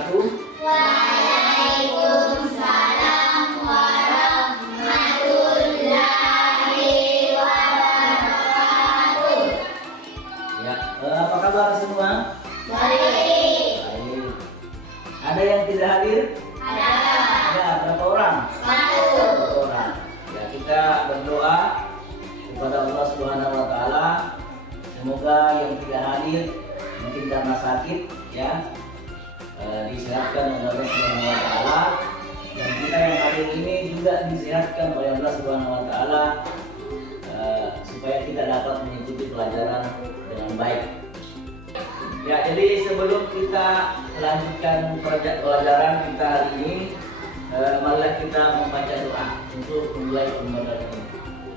wabarakatuh. Waalaikumsalam warahmatullahi wabarakatuh. Ya, apa kabar semua? Baik. Baik. Ada yang tidak hadir? Ada. Ya, berapa orang? 1. Orang. Ya, kita berdoa kepada Allah Subhanahu wa taala, semoga yang tidak hadir mungkin karena sakit ya disehatkan oleh Allah Subhanahu wa taala, dan kita yang hadir ini juga disehatkan oleh Allah Subhanahu wa taala supaya kita dapat mengikuti pelajaran dengan baik. Ya, jadi sebelum kita melanjutkan pelajaran kita hari ini, marilah kita membaca doa untuk memulai pembelajaran ini.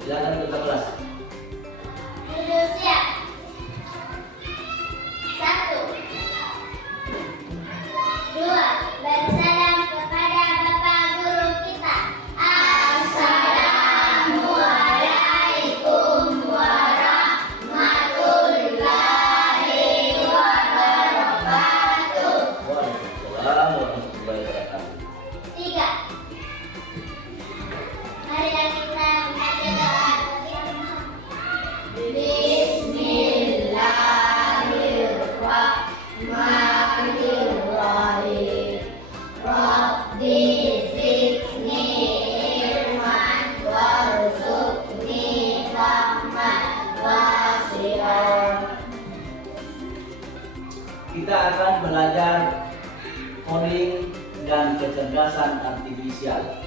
Silakan kita kelas. Duduk siap. 1, 2, bersalam kepada Bapak Guru kita. Assalamualaikum warahmatullahi wabarakatuh. Waalaikumsalam warahmatullahi wabarakatuh. 3. Marilah kita membaca doa bersama. Bismillahirrahmanirrahim. Rabbi zidni ilman warzuqni fahman wasi'an. Kita akan belajar coding dan kecerdasan artifisial.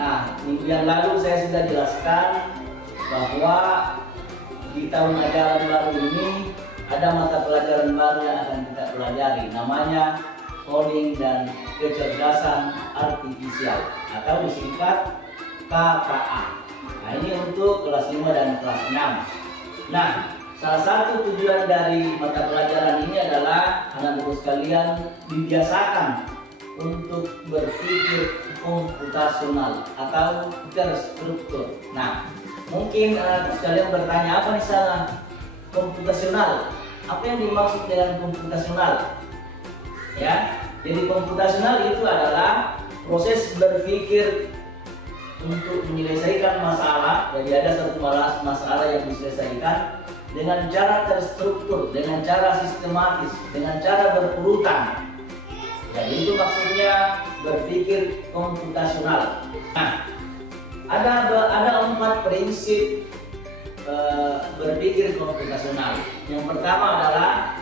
Nah, minggu yang lalu saya sudah jelaskan bahwa di tahun ajaran baru ini ada mata pelajaran baru yang akan kita pelajari, namanya coding dan kecerdasan artifisial atau disingkat KKA. Nah, ini untuk kelas 5 dan kelas 6. Nah, salah satu tujuan dari mata pelajaran ini adalah anak-anak sekalian dibiasakan untuk berpikir komputasional atau terstruktur. Nah, mungkin anak sekalian bertanya, apa nih salah komputasional? Apa yang dimaksud dengan komputasional? Ya, jadi komputasional itu adalah proses berpikir untuk menyelesaikan masalah. Jadi ada satu masalah yang diselesaikan dengan cara terstruktur, dengan cara sistematis, dengan cara berurutan. Jadi itu maksudnya berpikir komputasional. Nah, ada 4 prinsip berpikir komputasional. Yang pertama adalah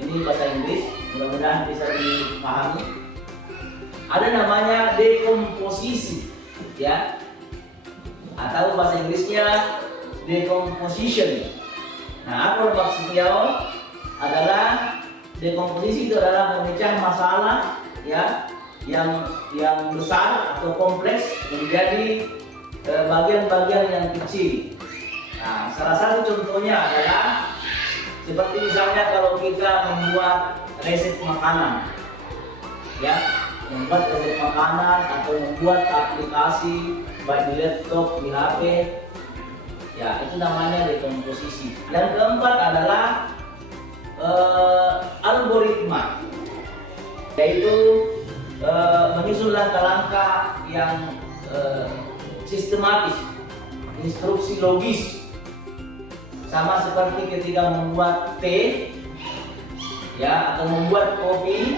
ini bahasa Inggris, mudah-mudahan bisa dipahami. Ada namanya dekomposisi, ya, atau bahasa Inggrisnya decomposition. Nah, apa maksudnya? Adalah dekomposisi itu adalah memecah masalah, ya, yang besar atau kompleks menjadi bagian-bagian yang kecil. Nah, salah satu contohnya adalah seperti misalnya kalau kita membuat resep makanan, ya, membuat resep makanan atau membuat aplikasi baik di laptop, di HP, ya, itu namanya dekomposisi. Yang keempat adalah algoritma, yaitu menyusun langkah-langkah yang sistematis, instruksi logis, sama seperti ketika membuat teh, ya, atau membuat kopi.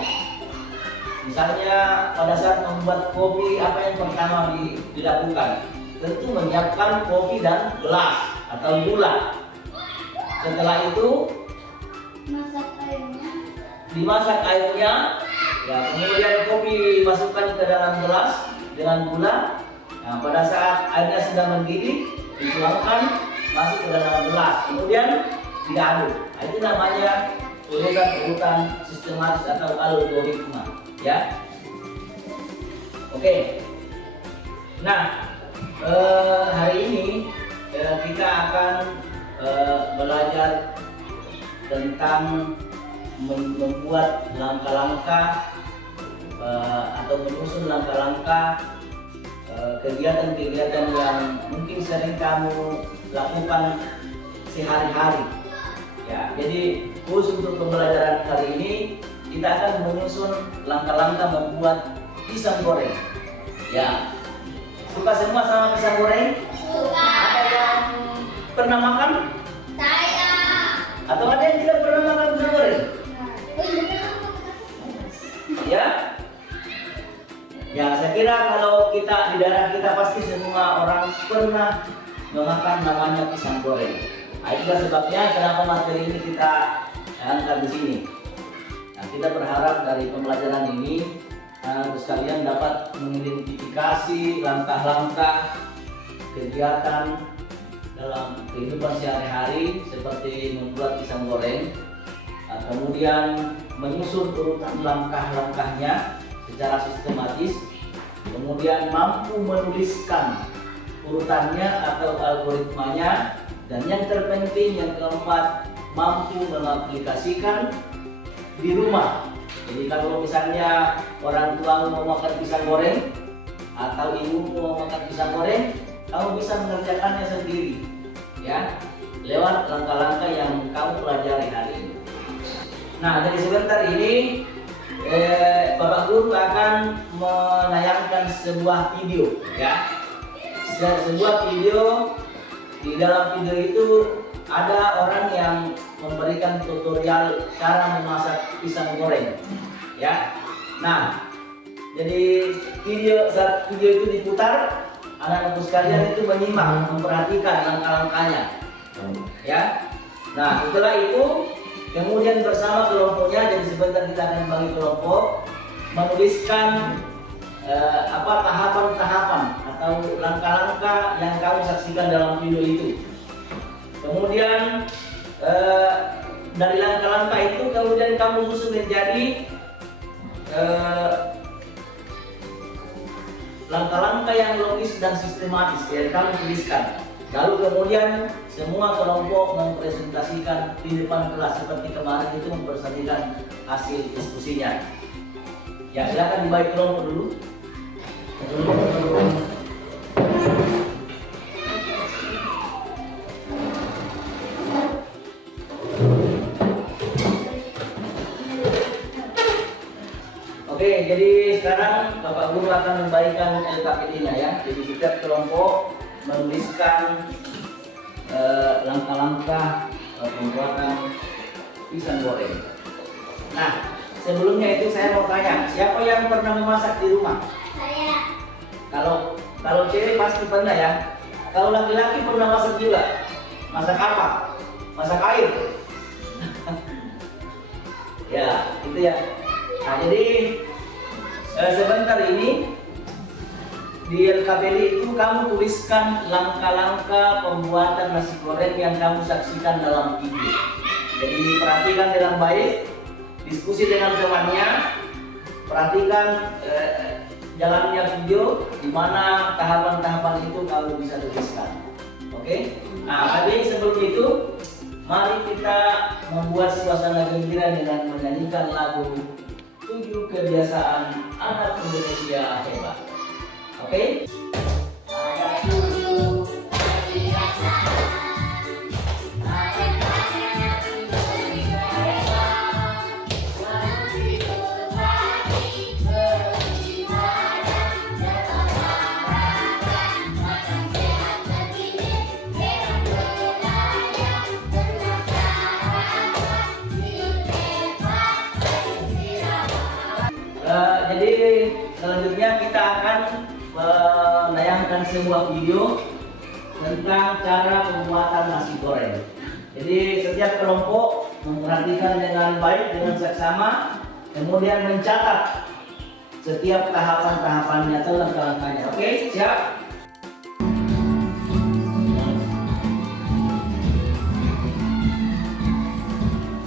Misalnya pada saat membuat kopi, apa yang pertama dilakukan? Tentu menyiapkan kopi dan gelas atau gula. Setelah itu dimasak airnya, ya, kemudian kopi masukkan ke dalam gelas dengan gula. Nah, pada saat airnya sudah mendidih, dituangkan masuk ke dalam gelas, kemudian diaduk. Nah, itu namanya urutan-urutan sistematis atau algoritma, ya. Oke. Nah, hari ini kita akan belajar tentang membuat langkah-langkah atau menyusun langkah-langkah kegiatan-kegiatan yang mungkin sering kamu lakukan sehari-hari. Ya, jadi khusus untuk pembelajaran kali ini kita akan menyusun langkah-langkah membuat pisang goreng. Ya, suka semua sama pisang goreng? Suka. Ada yang pernah makan? Saya. Atau ada yang tidak pernah makan pisang goreng? Ya? Ya, saya kira kalau kita di daerah kita pasti semua orang pernah memakan namanya pisang goreng. Nah, itulah sebabnya kenapa materi ini kita angkat di sini. Nah, kita berharap dari pembelajaran ini sekalian dapat mengidentifikasi langkah-langkah kegiatan dalam kehidupan sehari-hari seperti membuat pisang goreng, kemudian menyusun urutan langkah-langkahnya secara sistematis, kemudian mampu menuliskan urutannya atau algoritmanya, dan yang terpenting yang keempat, mampu mengaplikasikan di rumah. Jadi kalau misalnya orang tua mau makan pisang goreng atau ibu mau makan pisang goreng, kamu bisa mengerjakannya sendiri, ya, lewat langkah-langkah yang kamu pelajari hari ini. Nah, dari sebentar ini Bapak Guru akan menayangkan sebuah video, ya, sebuah video. Di dalam video itu ada orang yang memberikan tutorial cara memasak pisang goreng, ya. Nah, jadi saat video itu diputar, anak-anak sekalian itu menyimak, memperhatikan langkah-langkahnya, ya. Nah, setelah itu kemudian bersama kelompoknya, jadi sebentar kita akan bagi kelompok, menuliskan tahapan-tahapan atau langkah-langkah yang kamu saksikan dalam video itu. Kemudian dari langkah-langkah itu kemudian kamu susun menjadi langkah-langkah yang logis dan sistematis yang kamu tuliskan. Lalu kemudian semua kelompok mempresentasikan di depan kelas seperti kemarin itu, mempresentasikan hasil diskusinya. Ya, silakan dibagi kelompok dulu. Oke, jadi sekarang Bapak Guru akan membagikan LKPD-nya, ya. Jadi setiap kelompok menuliskan langkah-langkah pembuatan pisang goreng. Nah, sebelumnya itu saya mau tanya, siapa yang pernah memasak di rumah? Saya. Kalau cewek pasti pernah, ya. Kalau laki-laki pernah masak juga. Masak apa? Masak air. Ya, itu ya. Nah, jadi sebentar ini di LKPD itu kamu tuliskan langkah-langkah pembuatan nasi goreng yang kamu saksikan dalam video. Jadi perhatikan dengan baik, diskusi dengan temannya, perhatikan jalannya video, di mana tahapan-tahapan itu kamu bisa tuliskan. Oke? Nah, tapi sebelum itu, mari kita membuat suasana gembira dengan menyanyikan lagu 7 Kebiasaan Anak Indonesia Hebat. Oke? Ada 7 kebiasaan anak-anak Indonesia hebat. Walau hidup baik, beribadah, tetap olahraga, makan sehat terdidik, hebat belajar, tenang sahabat, hidup hebat, beristirahat. Jadi selanjutnya kita akan menayangkan sebuah video tentang cara pembuatan nasi goreng. Jadi setiap kelompok memperhatikan dengan baik, dengan seksama, kemudian mencatat setiap tahapan-tahapannya atau langkah-langkahnya. Oke, siap?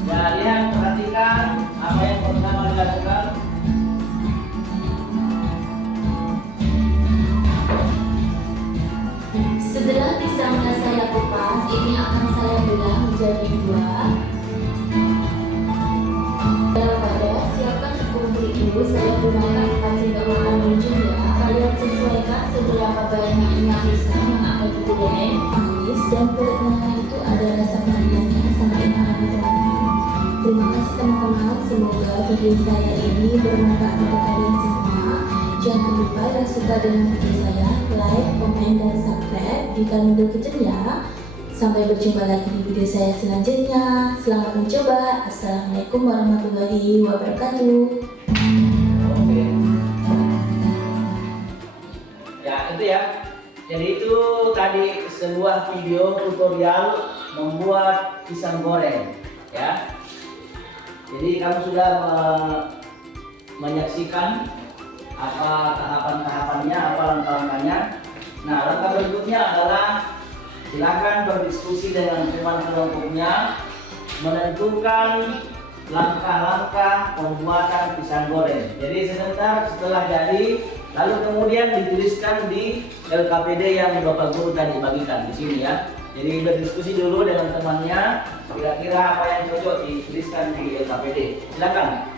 Ya, lihat, perhatikan apa yang pertama dilakukan. Setelah pisangnya saya kupas, ini akan saya belah menjadi 2. Daripada siapkan tepung terigu, saya gunakan 4 sendok makan minyak. Kalian sesuaikan seberapa banyaknya pisang yang akan digoreng, manis dan perutnya itu ada rasa manisnya sama enak. Terima kasih. teman-teman, semoga video saya ini bermanfaat untuk kalian semua. Jangan lupa yang suka dengan video saya, like, komen, dan subscribe. Jika mundur kecil ya. Sampai berjumpa lagi di video saya selanjutnya. Selamat mencoba. Assalamualaikum warahmatullahi wabarakatuh. Oke. Ya, itu ya. Jadi itu tadi sebuah video tutorial membuat pisang goreng, ya. Jadi kamu sudah menyaksikan apa tahapan-tahapannya, apa langkah-langkahnya. Nah, langkah berikutnya adalah silakan berdiskusi dengan teman kelompoknya menentukan langkah-langkah pembuatan pisang goreng. Jadi sebentar setelah jadi, lalu kemudian dituliskan di LKPD yang Bapak Guru tadi bagikan di sini ya. Jadi berdiskusi dulu dengan temannya, kira-kira apa yang cocok dituliskan di LKPD. Silakan.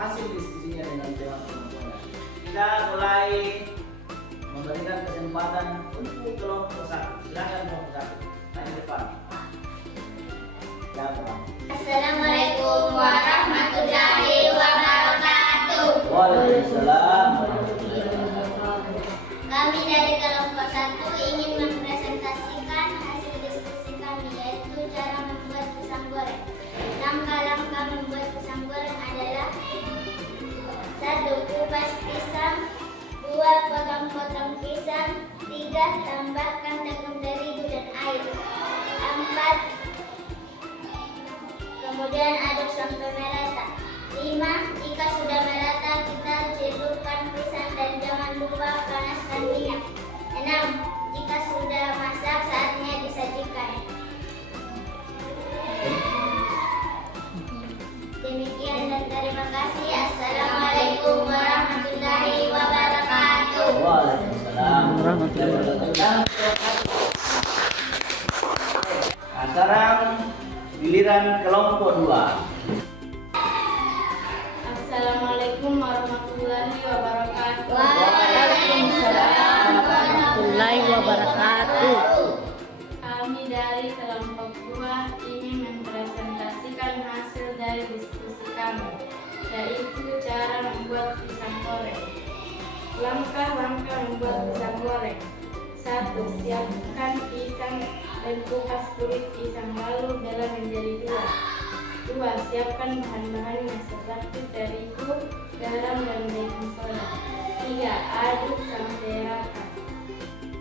Hasil diskusinya dengan teman-teman. Kita mulai memberikan kesempatan untuk kelompok satu. Silakan kelompok satu. Tadi depan. Ya, Pak. Assalamualaikum warahmatullahi wabarakatuh. Waalaikumsalam. Kami dari kelompok 1 ingin mempresentasikan hasil diskusi kami, yaitu cara membuat pisang goreng. Langkah-langkah membuat pisang goreng adalah: 1. Kupas pisang. 2. Potong-potong pisang. 3. Tambahkan tepung terigu dan air. 4. Kemudian aduk sampai merata. 5. Jika sudah merata, kita celupkan pisang dan jangan lupa panaskan minyak. 6. Jika sudah masak, saatnya disajikan. Demikian dan terima kasih. Assalamualaikum warahmatullahi wabarakatuh. Waalaikumsalam warahmatullahi wabarakatuh. Nah, sekarang giliran kelompok 2. Assalamualaikum warahmatullahi wabarakatuh. Waalaikumsalam warahmatullahi wabarakatuh. Kami dari kelompok 2 ingin mempresentasikan hasil dari diskusi kami, yaitu cara membuat pisang goreng. Langkah-langkah membuat pisang goreng. 1. Siapkan pisang dan kupas kulit pisang, lalu belah menjadi 2. 2. Siapkan bahan-bahannya seperti terigu, garam, dan baking soda. 3. Aduk sampai rata.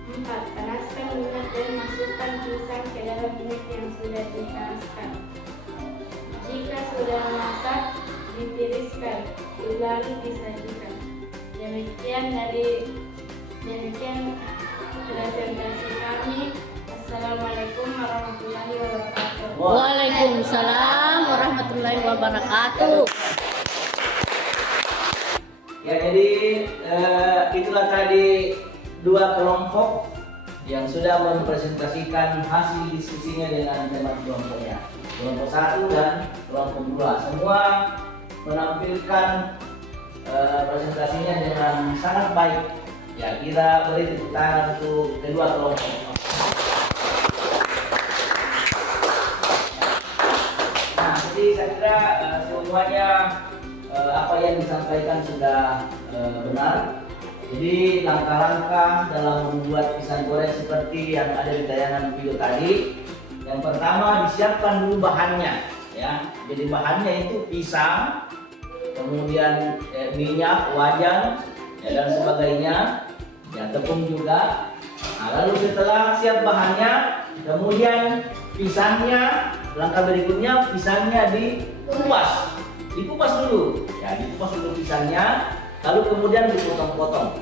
4. Panaskan minyak dan masukkan pisang ke dalam minyak yang sudah dipanaskan. Jika sudah masak, ditiriskan, lalu disajikan. Demikian presentasi kami. Assalamualaikum warahmatullahi wabarakatuh. Waalaikumsalam warahmatullahi wabarakatuh. Ya, jadi itulah tadi 2 kelompok yang sudah mempresentasikan hasil diskusinya dengan teman kelompoknya. Kelompok 1 dan kelompok 2 semua menampilkan presentasinya dengan sangat baik. Ya, kita beri tepuk tangan untuk kedua kelompok. Nah, jadi saya kira semuanya apa yang disampaikan sudah benar. Jadi langkah-langkah dalam membuat pisang goreng seperti yang ada di tayangan video tadi. Yang pertama, disiapkan dulu bahannya, ya. Jadi bahannya itu pisang, kemudian minyak, wajan, ya, dan sebagainya, ya, tepung juga. Nah, lalu setelah siap bahannya, kemudian pisangnya, langkah berikutnya pisangnya dikupas dulu, ya, dikupas dulu pisangnya. Lalu kemudian dipotong-potong.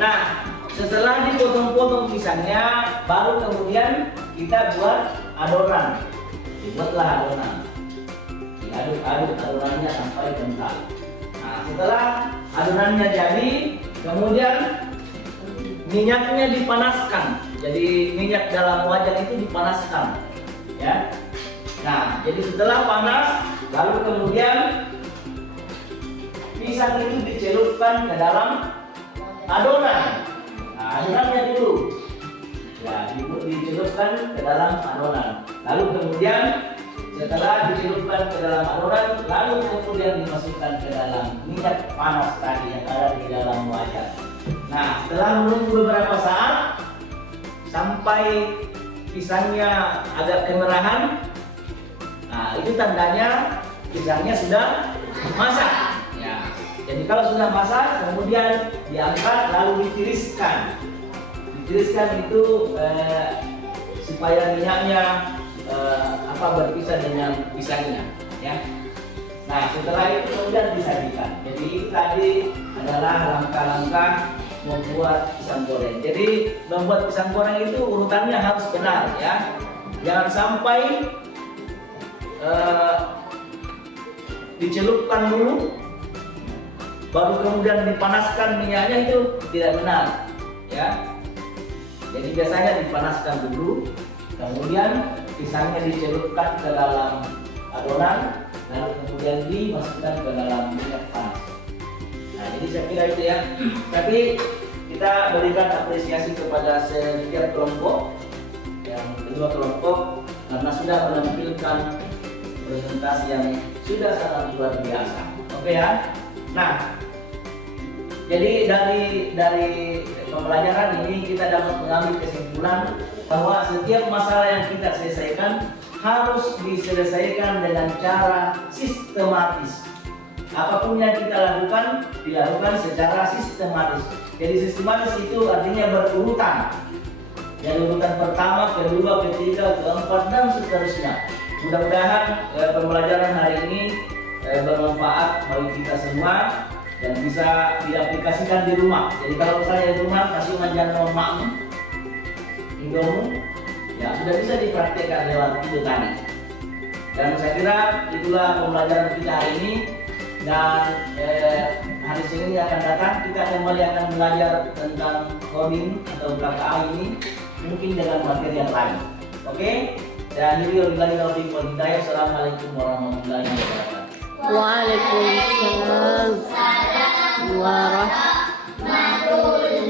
Nah, setelah dipotong-potong pisangnya, baru kemudian kita buat adonan. Dibuatlah adonan. Diaduk-aduk adonannya sampai kental. Nah, setelah adonannya jadi, kemudian minyaknya dipanaskan. Jadi minyak dalam wajan itu dipanaskan, ya. Nah, jadi setelah panas, lalu kemudian pisang itu dicelupkan ke dalam adonan. Nah, adonannya dulu, ya, dicelupkan ke dalam adonan. Lalu kemudian setelah dicelupkan ke dalam adonan, lalu kemudian dimasukkan ke dalam minyak panas tadi yang ada di dalam wajan. Nah, setelah menunggu beberapa saat sampai pisangnya agak kemerahan, nah itu tandanya pisangnya sudah masak. Jadi kalau sudah masak, kemudian diangkat lalu ditiriskan. Ditiriskan itu supaya minyaknya berpisah dengan pisangnya, ya. Nah, setelah itu kemudian disajikan. Jadi itu tadi adalah langkah-langkah membuat pisang goreng. Jadi membuat pisang goreng itu urutannya harus benar, ya. Jangan sampai dicelupkan dulu baru kemudian dipanaskan minyaknya, itu tidak benar, ya. Jadi biasanya dipanaskan dulu, kemudian pisangnya dicelupkan ke dalam adonan, lalu kemudian dimasukkan ke dalam minyak panas. Nah, jadi saya kira itu, ya. Tapi kita berikan apresiasi kepada setiap kelompok, yang kedua kelompok, karena sudah menampilkan presentasi yang sudah sangat luar biasa. Oke, ya. Nah, jadi dari pembelajaran ini kita dapat mengambil kesimpulan bahwa setiap masalah yang kita selesaikan harus diselesaikan dengan cara sistematis. Apapun yang kita lakukan, dilakukan secara sistematis. Jadi sistematis itu artinya berurutan. Dari urutan pertama, kedua, ketiga, keempat, dan seterusnya. Mudah-mudahan pembelajaran hari ini bermanfaat bagi kita semua dan bisa diaplikasikan di rumah. Jadi kalau saya di rumah kasih manjan makmum, Indomie, ya sudah bisa dipraktikkan lewat itu tadi. Dan saya kira itulah pembelajaran kita hari ini. Dan hari Senin yang akan datang kita kembali akan belajar tentang coding atau KKA ini, mungkin dengan materi yang lain. Oke? Dan Assalamualaikum warahmatullahi wabarakatuh. Waalaikumsalam warahmatullahi